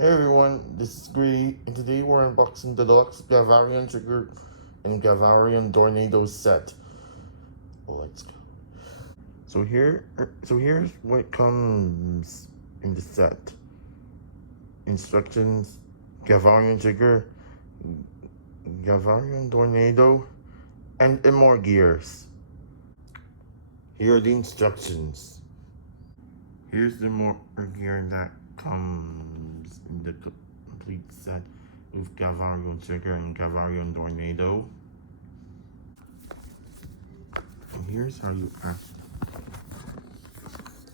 Hey everyone, this is Greedy, and today we're unboxing the deluxe Gavarion trigger and Gavarion Dornado set. Let's go. Here's what comes in the set. Instructions: Gavarion trigger, Gavarion Dornado, and more gears. Here are the instructions. Here's the more gear that comes in the complete set with Gavarion trigger and Gavarion Dornado. And here's how you act.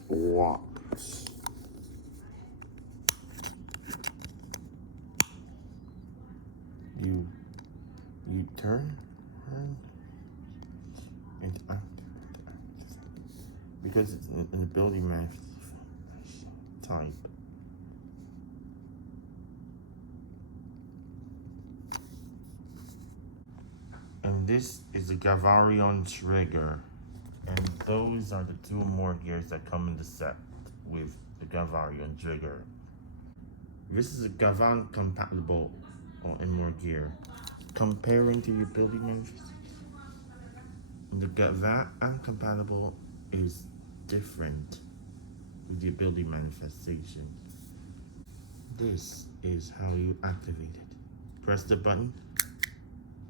Watch. You turn and act because it's an ability math type. And this is the Gavarion trigger. And those are the two more gears that come in the set with the Gavarion trigger. This is a Gavan compatible and more gear. Comparing to your ability manifestation, the Gavan compatible is different with the ability manifestation. This is how you activate it. Press the button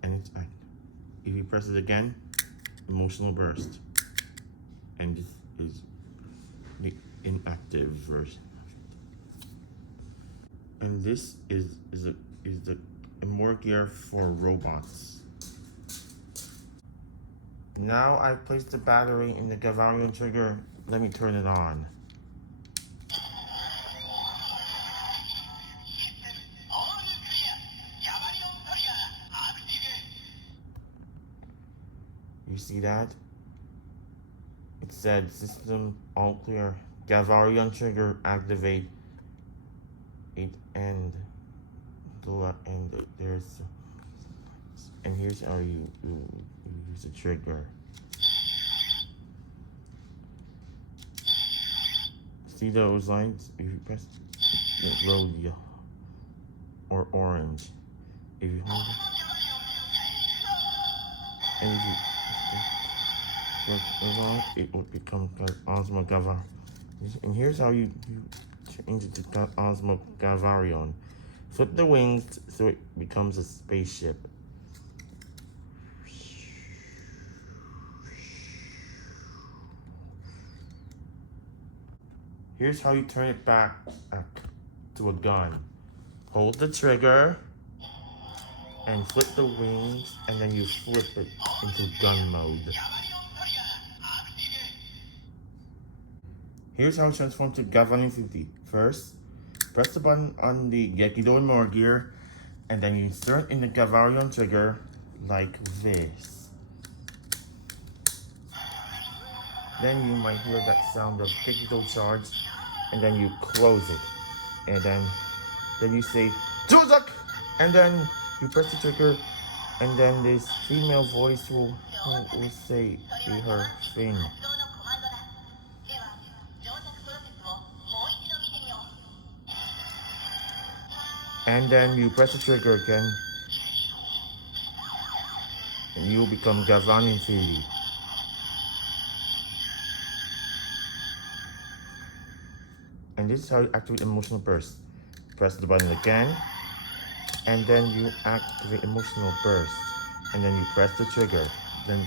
and it's active. If you press it again, emotional burst. And this is the inactive version. And this is the more gear for robots. Now I've placed the battery in the Gavarion trigger. Let me turn it on. You see that? It said system all clear. Gavarion trigger activate it and there's and here's how you use the trigger. See those lights? If you press it glows yellow or orange. If you hold it and if you press it on, it will become Osmo Gavarion. And here's how you change it to Osmo Gavarion. Flip the wings so it becomes a spaceship. Here's how you turn it back to a gun. Hold the trigger and flip the wings, and then you flip it into gun mode. Here's how it transforms to Gavan 50. First, press the button on the Gekido and more gear, and then you insert in the Gavarion trigger like this. Then you might hear that sound of Gekido charge, and then you close it. And then you say, Juzak! And then you press the trigger, and then this female voice will say her thing. And then you press the trigger again, and you will become Gavan Infinity. And this is how you activate emotional burst. Press the button again, and then you activate emotional burst. And then you press the trigger. Then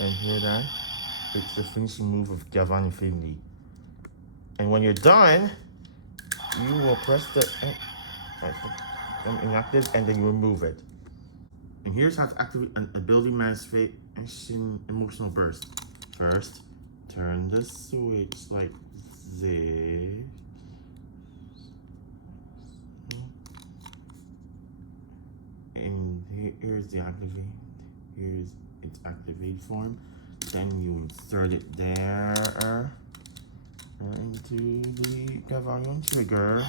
and hear that? It's the finishing move of Gavan Infinity. And when you're done, you will press the inactive, and then you remove it. And here's how to activate an ability manifestation emotional burst. First, turn the switch like this. And here's the activate. Here's its activate form. Then you insert it there into the Gavarion trigger.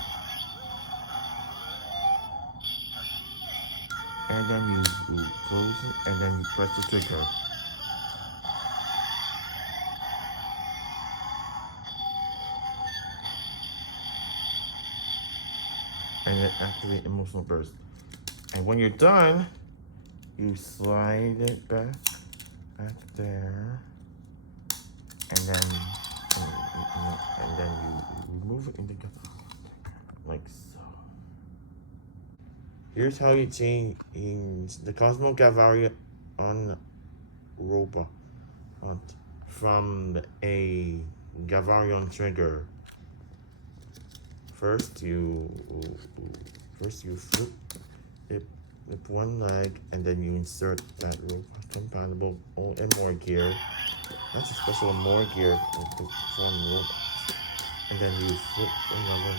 And then you close it, and then you press the trigger. and then activate emotional burst. And when you're done, you slide it back there, and then you remove it in the like so. Here's how you change the Cosmo Gavarion robot from a Gavarion trigger. First you flip it with one leg, and then you insert that robot compatible more gear. That's a special more gear for one robot. And then you flip another,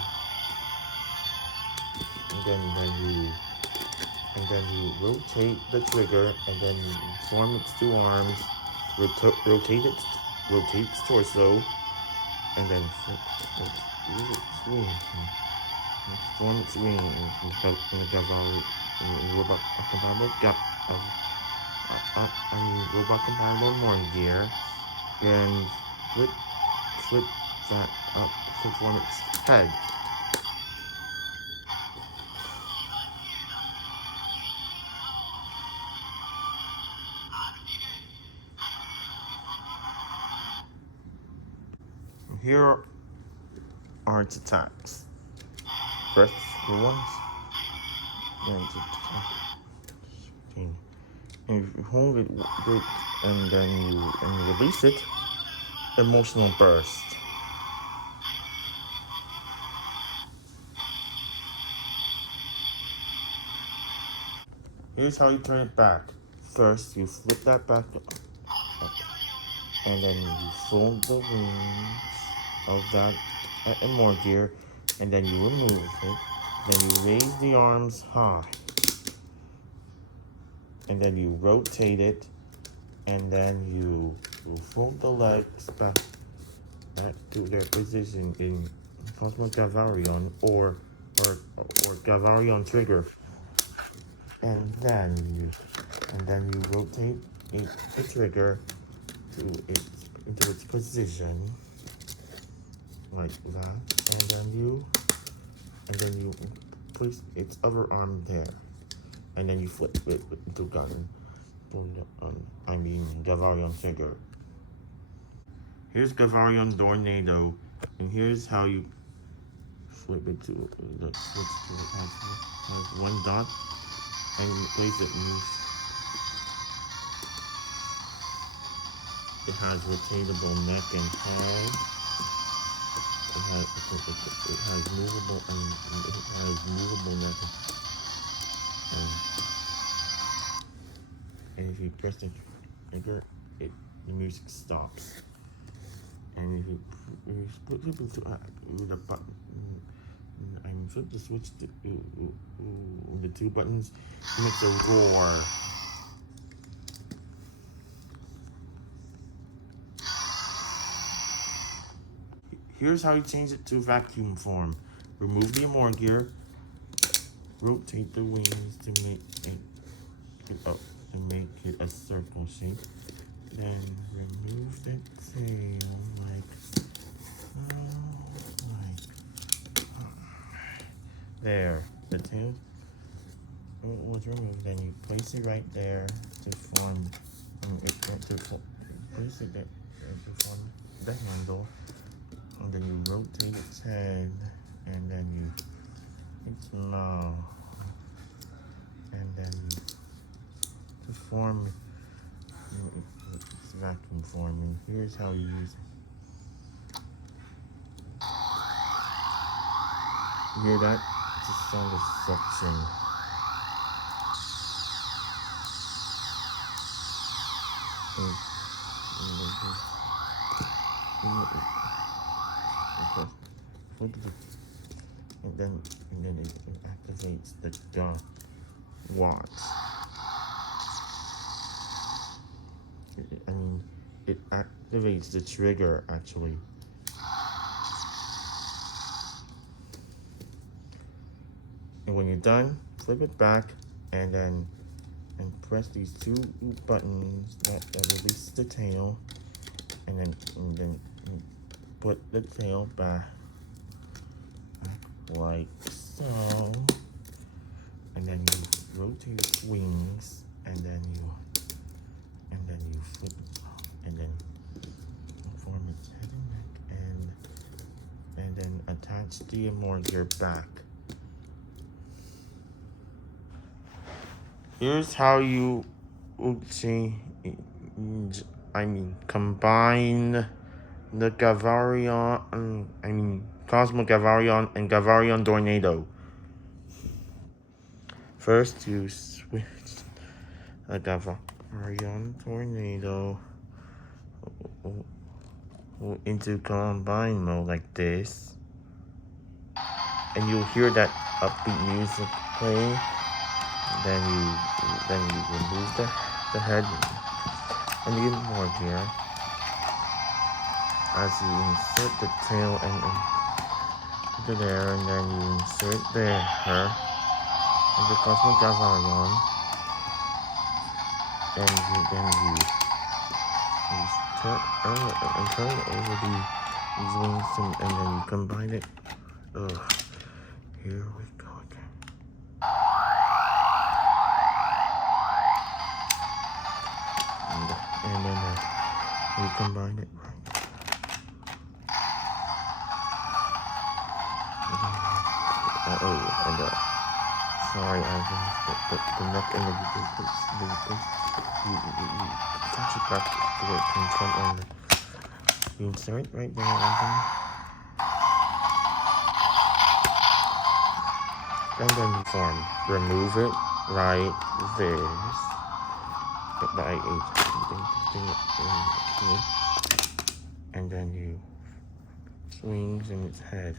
and then you rotate the trigger, and then you form its two arms, rotate its torso, and then form its wing in the Gavarion robot compatible robot compatible more gear, and flip that up to form its head. Here are its attacks. Press the ones, and if you hold it good, and then you release it, emotional burst. Here's how you turn it back. First, you flip that back up, and then you fold the wings of that and more gear, and then you remove it. Then you raise the arms high, and then you rotate it, and then you fold the legs back to their position in Cosmo Gavarion or Gavarion trigger, and then you rotate the trigger into its position like that, and then you place its other arm there, and then you flip it into Gavarion trigger. Here's Gavarion Dornado, and here's how you flip it to the switch to it has one dot, and you place it in. It has rotatable neck and head. It has movable neck. And if you press the trigger, the music stops. And if you flip it with a button, and flip the switch to the two buttons, it makes a roar. Here's how you change it to vacuum form. Remove the more gear, rotate the wings to make it a circle shape. Then remove the tail there. The tail was removed. Then you place it right there to form. Place it there to form the handle. And then you rotate its head, and then its mouth, and then to form its vacuum form. And here's how you use it. You hear that? It's a sound of suction. And then it activates the watch. It activates the trigger actually. And when you're done, flip it back, and press these two buttons that release the tail, and then put the tail back like so. And then you rotate its wings, and then you flip, and then form its head and neck, and then attach the more gear back. Here's how you combine the Gavarion, Cosmo Gavarion and Gavarion Dornado. First, you switch a Gavarion Tornado into combine mode like this, and you'll hear that upbeat music play. Then you remove the head and you get more gear as you insert the tail into there, and then you insert there and the Cosmo Gavarion, and then you turn over these wings, and then you combine it. Here we go again. And then we combine it right. Sorry, the neck and you touch it back to where it comes from, and you insert it right there, and then you form. Remove it like this. And then you swings in its head.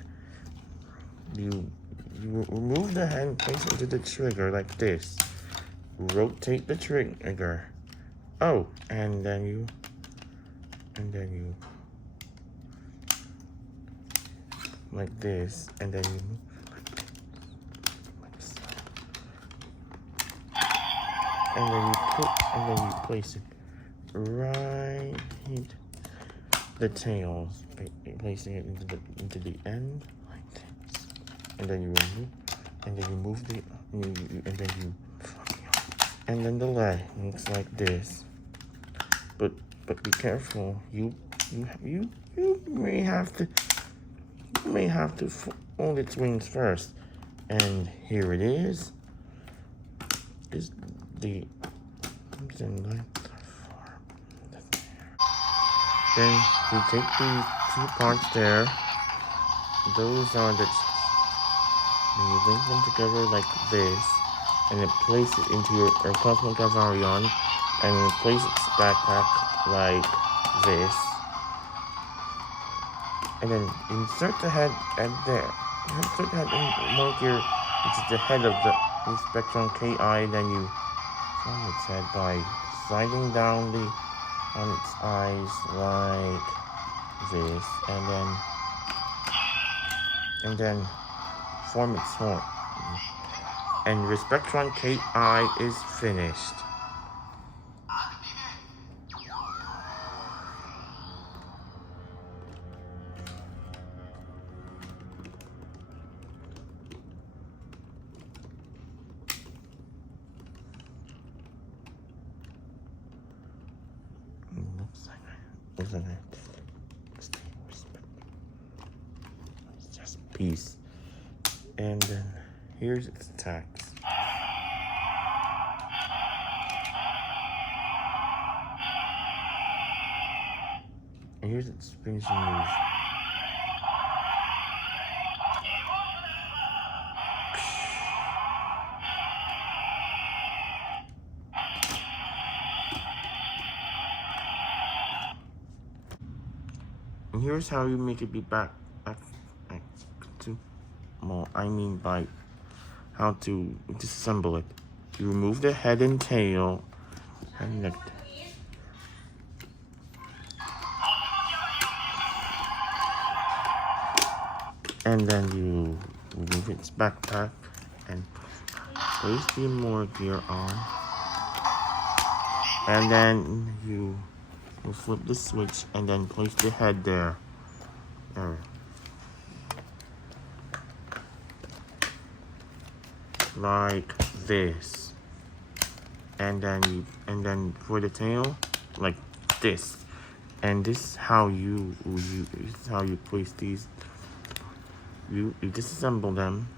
You remove the head and place it into the trigger like this. Rotate the trigger. And then you like this, and then you move like this. And then you place it right the tails, placing it into the end like this. And then you move and then the leg looks like this. But be careful. You may have to fold its wings first. And here it is. Then you take these two parts there. Those are you link them together like this, and then place it into your Cosmo Gavarion, and then place its backpack like this, and then insert the head there. Insert the head in more gear into the head of the Spectrum KI. Then you form its head by sliding down on its eyes like this, and then form its horn. And Respectron KI is finished. Isn't it? It's just peace. And then here's its attacks. And here's its finishing moves. And here's how you make it be back to, well, I mean by how to disassemble it. You remove the head and tail and neck. And then you remove its backpack and place the more gear on. And then you flip the switch and then place the head there. like this, and then for the tail, like this, and this is how you place these. You disassemble them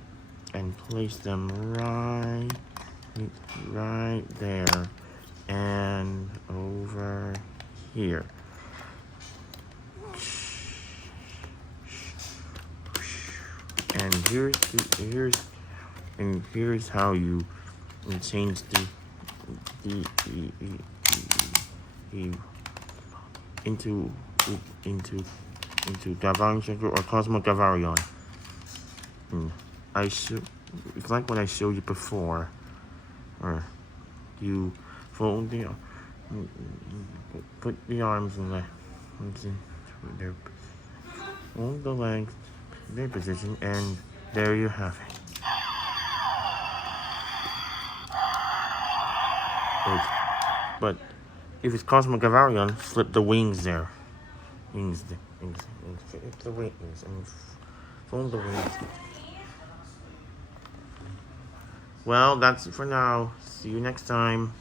and place them right there and over here. And here's how you change the into Gavarion Trigger or Cosmo Gavarion. It's like what I showed you before, or you fold the put the arms in their fold the legs in their position, and there you have it. But if it's Cosmo Gavarion, slip the wings there. Flip the wings and fold the wings. Well, that's it for now. See you next time.